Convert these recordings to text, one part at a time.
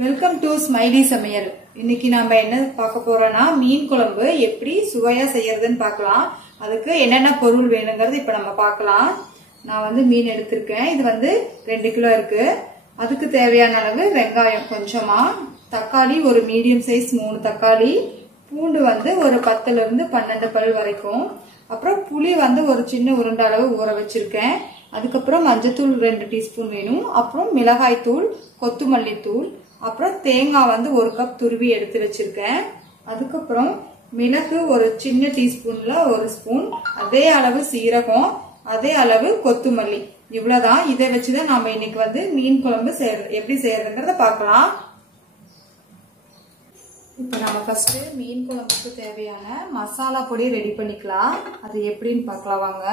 Welcome to smiley சமையல். இன்னைக்கு நாம என்ன பார்க்க போறோம்னா மீன் குழம்பு எப்படி சுவையா செய்யறதுன்னு பார்க்கலாம். அதுக்கு என்னென்ன பொருள் வேணுங்கிறது இப்ப நம்ம பார்க்கலாம். நான் மீன் எடுத்திருக்கேன். இது 2 கிலோ இருக்கு. அதுக்கு தேவையான அளவு வெங்காயம் கொஞ்சமா, தக்காளி ஒரு மீடியம் சைஸ் 3 தக்காளி, பூண்டு ஒரு 10ல இருந்து 12 பல் வரைக்கும், அப்புறம் புளி ஒரு சின்ன உருண்டை அளவு ஊற வச்சிருக்கேன். அதுக்கப்புறம் மஞ்சத்தூள் 2 டீஸ்பூன் வேணும். அப்புறம் மிளகாய் தூள், கொத்தமல்லி தூள், அப்புறம் தேங்காய் 1 கப் துருவி எடுத்து வச்சிருக்கேன். அதுக்கப்புறம் மிளகு ஒரு சின்ன டீஸ்பூன்ல 1 ஸ்பூன், அதே அளவு சீரகம், அதே அளவு கொத்தமல்லி. இவ்வளவுதான். இதை வச்சுதான் நாம இன்னைக்கு மீன் குழம்பு எப்படி செய்யறதுங்கிறத பார்க்கலாம். இப்ப நம்ம ஃபர்ஸ்ட் மீன் குழம்புக்கு தேவையான மசாலா பொடி ரெடி பண்ணிக்கலாம். அது எப்படின்னு பார்க்கலாம் வாங்க.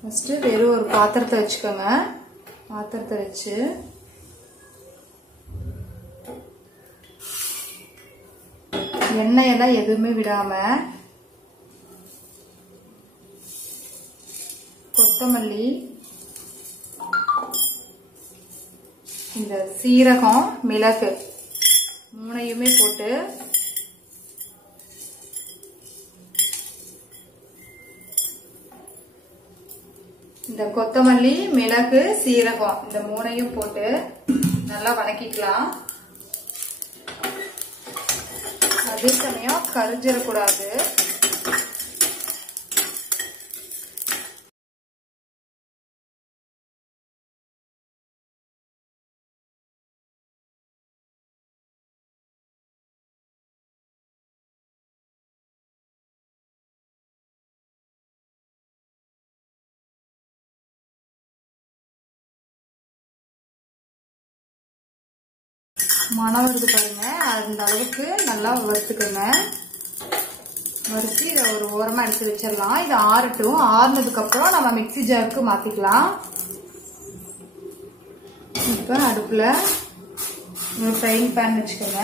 ஃபர்ஸ்ட் வெறும் ஒரு பாத்திரத்தை வச்சுக்கோங்க. பாத்திரத்தை வச்சு எண்ணெயெல்லாம் எதுவுமே விடாம கொத்தமல்லி, இந்த சீரகம், மிளகு 3யுமே போட்டு இந்த கொத்தமல்லி, மிளகு, சீரகம் இந்த 3யும் போட்டு நல்லா வதக்கிக்கலாம். அதே சமயம் கரிஞ்சிடக்கூடாது. மணம் வருது பாருங்க. அந்த அளவுக்கு நல்லா வறுத்துக்கோங்க. வறுத்து இதை ஒரு ஓரமா எடுத்து வச்சிடலாம். இது ஆறட்டும். ஆறுனதுக்கு அப்புறம் நம்ம மிக்ஸி ஜாருக்கு மாத்திக்கலாம். இப்ப அடுப்புல ஒரு ஃப்ரைங் பேன் வச்சுக்கோங்க.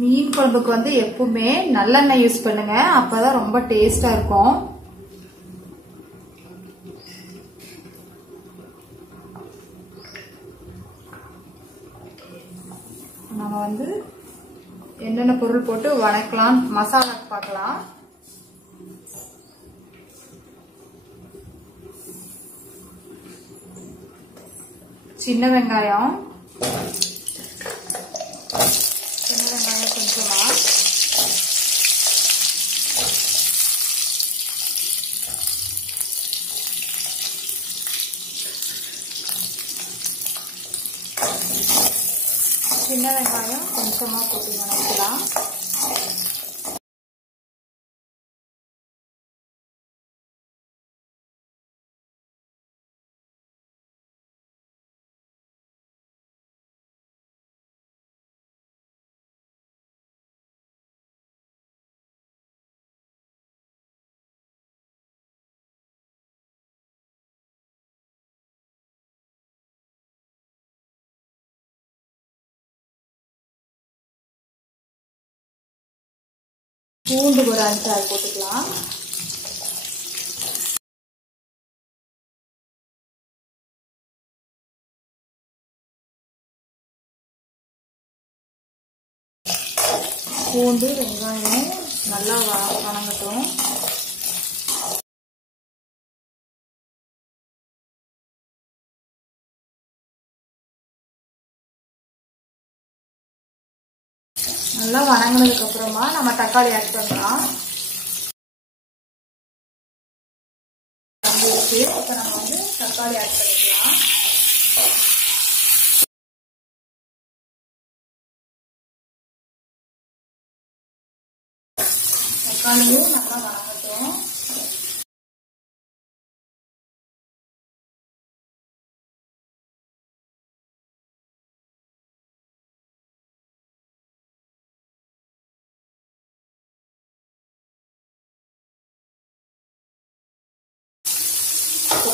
மீன் குழம்புக்கு எப்பவுமே நல்லெண்ணெய் யூஸ் பண்ணுங்க. அப்பதான் ரொம்ப டேஸ்டா இருக்கும். நம்ம என்னென்ன பொருள் போட்டு வணக்கலாம் மசாலா பார்க்கலாம். சின்ன வெங்காயம் கொஞ்சமா, சின்ன வெங்காயம் கொஞ்சமா போட்டு வணக்கலாம். பூண்டு ஒரு 5-6 போட்டுக்கலாம். பூண்டு வெங்காயம் நல்லா வணங்கட்டும். நல்லா வணங்கினதுக்கு அப்புறமா நம்ம தக்காளி ஆட் பண்ணலாம். இப்ப நம்ம தக்காளி ஆட் பண்ணிக்கலாம். தக்காளியும் நல்லா வணங்கட்டும்.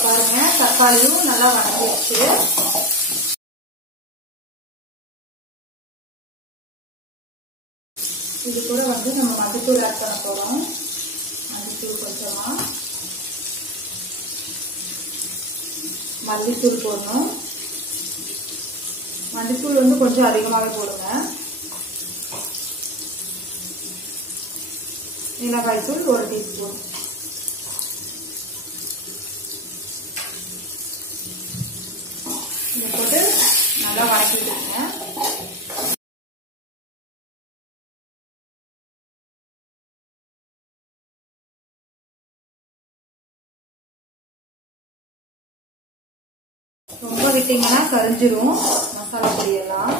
பாருங்க, தக்காளியும் நல்லா வணங்கிடுச்சு. இது கூட வந்து நம்ம மஞ்சத்தூள் ஆட் பண்ண போறோம். மஞ்சத்தூள் கொஞ்சமா, மல்லித்தூள் போடணும். மல்லித்தூள் வந்து கொஞ்சம் அதிகமாகவே போடுங்க. மிளகாய் தூள் 1 டீஸ்பூன். இதை போட்டு நல்லா வதக்கிட்டுருங்க. ரொம்ப விட்டீங்கன்னா கரிஞ்சிரும் மசாலா பொடியெல்லாம்.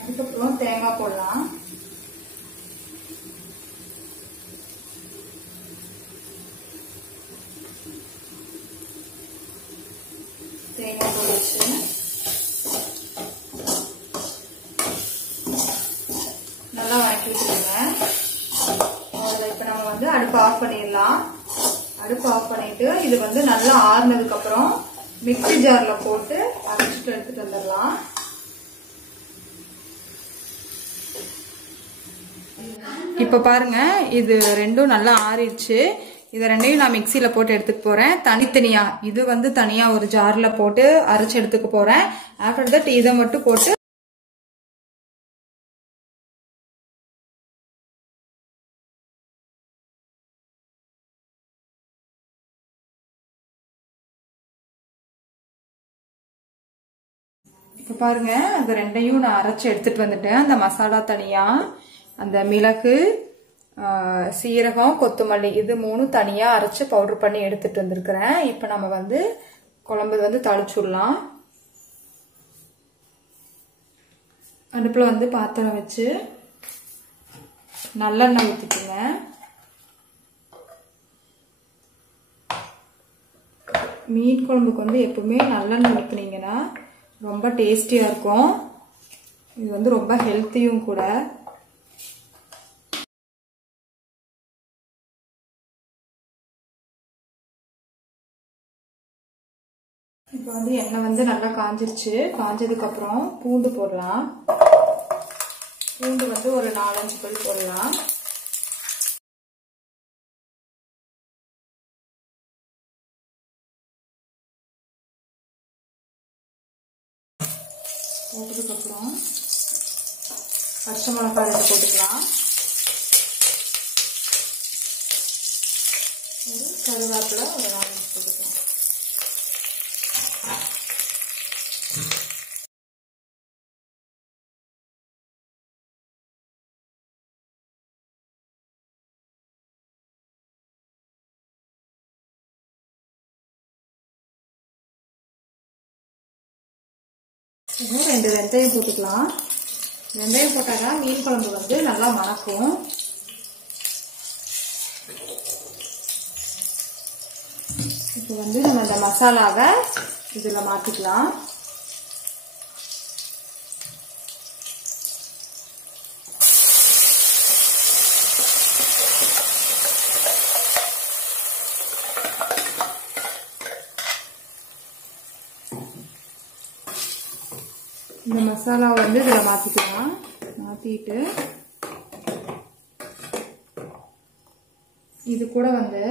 அதுக்கப்புறம் தேங்காய் போடலாம். தேங்காய் போடுச்சு. நல்லா வதக்கி விட்டுருங்க. இப்ப நம்ம வந்து அடுப்பு ஆஃப் பண்ணிடலாம். அடுப்பு ஆஃப் பண்ணிட்டு இது வந்து நல்லா ஆறுனதுக்கு அப்புறம் மிக்ஸி ஜார்ல போட்டு அரைச்சிட்டு எடுத்துட்டு வந்துடலாம். இப்ப பாருங்க, இது ரெண்டும் நல்லா ஆறிடுச்சு. இத ரெண்டையும் நான் மிக்ஸில போட்டு எடுத்துக்க போறேன் தனித்தனியா. இது வந்து தனியா ஒரு ஜார்ல போட்டு அரைச்சு எடுத்துக்க போறேன். ஆஃப்டர் தட் இதை மட்டும் போட்டு இப்ப பாருங்க, அது ரெண்டையும் நான் அரைச்சு எடுத்துட்டு வந்துட்டேன். அந்த மசாலா தனியா, அந்த மிளகு, சீரகம், கொத்தமல்லி இது 3 தனியா அரைச்சு பவுடர் பண்ணி எடுத்துட்டு வந்திருக்கிறேன். இப்ப நம்ம வந்து குழம்பு வந்து தாளிச்சுடலாம். அடுப்புல வந்து பாத்திரம் வச்சு நல்லெண்ணெய் ஊத்திக்குங்க. மீன் குழம்புக்கு வந்து எப்பவுமே நல்லெண்ணெய் ஊத்துனீங்கன்னா ரொம்ப டேஸ்டியா இருக்கும். இது வந்து ரொம்ப ஹெல்த்தியும் கூட. இப்போ வந்து எண்ணெய் வந்து நல்லா காஞ்சிருச்சு. காஞ்சதுக்கு அப்புறம் பூண்டு போடலாம். பூண்டு வந்து ஒரு 4-5 பல் போடலாம். போட்டதுக்கு அப்புறம் பச்சை மிளகாய் 2 போட்டுக்கலாம். ஒரு கருவேப்பிலை ஒரு 4 போட்டுக்கலாம். இன்னும் 2 வெந்தயம் போட்டுக்கலாம். வெந்தயம் போட்டாதான் மீன் குழம்பு வந்து நல்லா மணக்கும். இப்போ வந்து நம்ம இந்த மசாலாவை இதுல மாத்திக்கலாம். இந்த மசாலா வந்து இதில் மாற்றிக்கலாம். மாற்றிட்டு இது கூட வந்து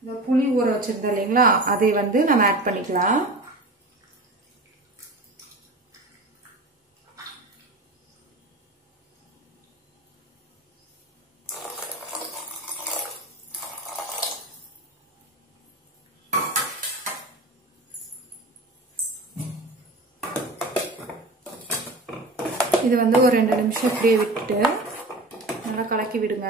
இந்த புளி ஊற வச்சிருந்தோம் இல்லைங்களா, அதை வந்து நம்ம ஆட் பண்ணிக்கலாம். இது வந்து ஒரு 2 நிமிஷம் அப்படியே விட்டுட்டு நல்லா கலக்கி விடுங்க.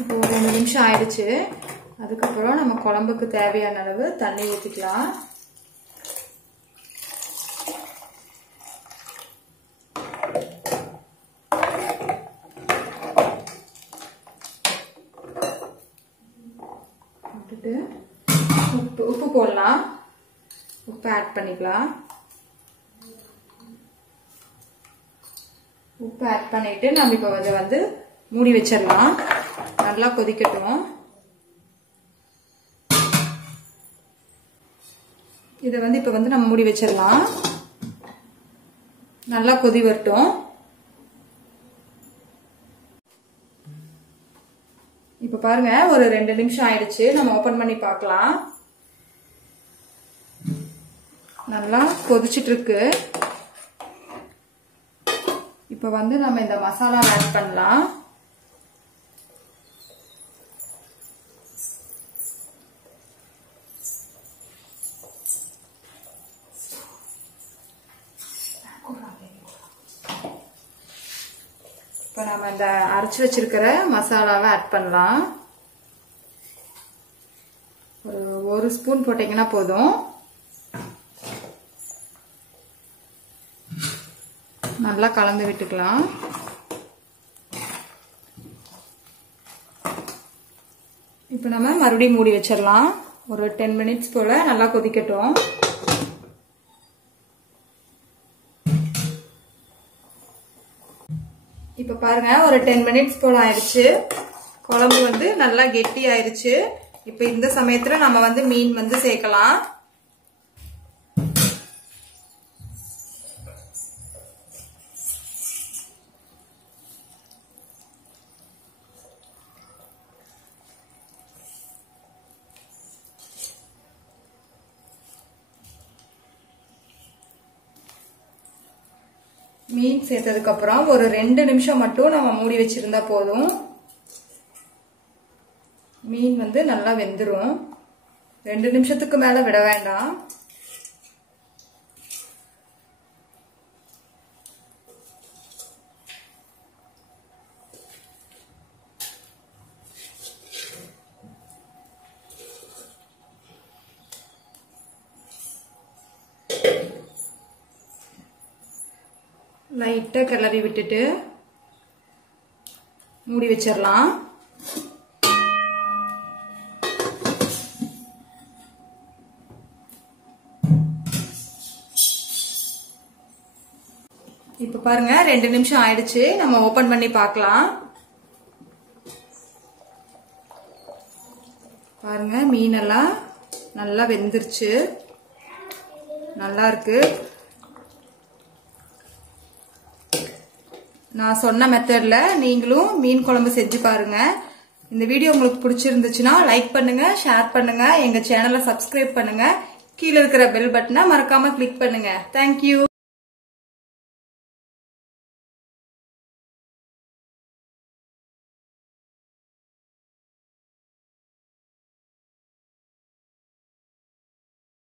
இப்போ ஒரு 2 நிமிஷம் ஆயிடுச்சு. அதுக்கப்புறம் நம்ம குழம்புக்கு தேவையான அளவு தண்ணி ஊற்றிக்கலாம். உப்பு போடலாம். உப்பு உப்பு ஆட் பண்ணிக்கலாம். உப்பு ஆட் பண்ணிட்டு நம்ம இப்ப அதை வந்து மூடி வச்சிடலாம். நல்லா கொதிக்கட்டும். இதை வந்து இப்ப வந்து நம்ம மூடி வச்சிடலாம். நல்லா கொதி வரட்டும். இப்ப பாருங்க ஒரு 2 நிமிஷம் ஆயிடுச்சு. நம்ம ஓபன் பண்ணி பார்க்கலாம். நல்லா கொதிச்சிட்டு இருக்கு. இப்ப வந்து நம்ம இந்த மசாலா ஆட் பண்ணலாம். இப்ப நம்ம இந்த அரைச்சு வச்சிருக்கிற மசாலாவை ஆட் பண்ணலாம். ஒரு ஸ்பூன் போட்டீங்கன்னா போதும். நல்லா கலந்து விட்டுக்கலாம். இப்ப நம்ம மறுபடியும் மூடி வச்சிடலாம். ஒரு 10 மினிட்ஸ் போல நல்லா கொதிக்கட்டும். இப்ப பாருங்க ஒரு 10 மினிட்ஸ் போல ஆயிடுச்சு. குழம்பு வந்து நல்லா கெட்டி ஆயிடுச்சு. இப்ப இந்த சமயத்துல நம்ம வந்து மீன் வந்து சேர்க்கலாம். மீன் சேர்த்ததுக்கு அப்புறம் ஒரு 2 நிமிஷம் மட்டும் நம்ம மூடி வச்சிருந்தா போதும். மீன் வந்து நல்லா வெந்துரும். 2 நிமிஷத்துக்கு மேல விட வேண்டாம். லைட்டா கிளறி விட்டுட்டு மூடி வச்சிடலாம். இப்ப பாருங்க 2 நிமிஷம் ஆயிடுச்சு. நம்ம ஓபன் பண்ணி பார்க்கலாம். பாருங்க மீனெல்லாம் நல்லா வெந்துருச்சு. நல்லா இருக்கு. நான் சொன்ன மெத்தட்ல நீங்களும் மீன் குழம்பு செஞ்சு பாருங்க. இந்த வீடியோ உங்களுக்கு பிடிச்சிருந்துச்சுன்னா லைக் பண்ணுங்க, ஷேர் பண்ணுங்க, எங்க சேனலை சப்ஸ்கிரைப் பண்ணுங்க, கீழே இருக்கிற பெல் பட்டனை மறக்காம கிளிக் பண்ணுங்க. தேங்க்யூ.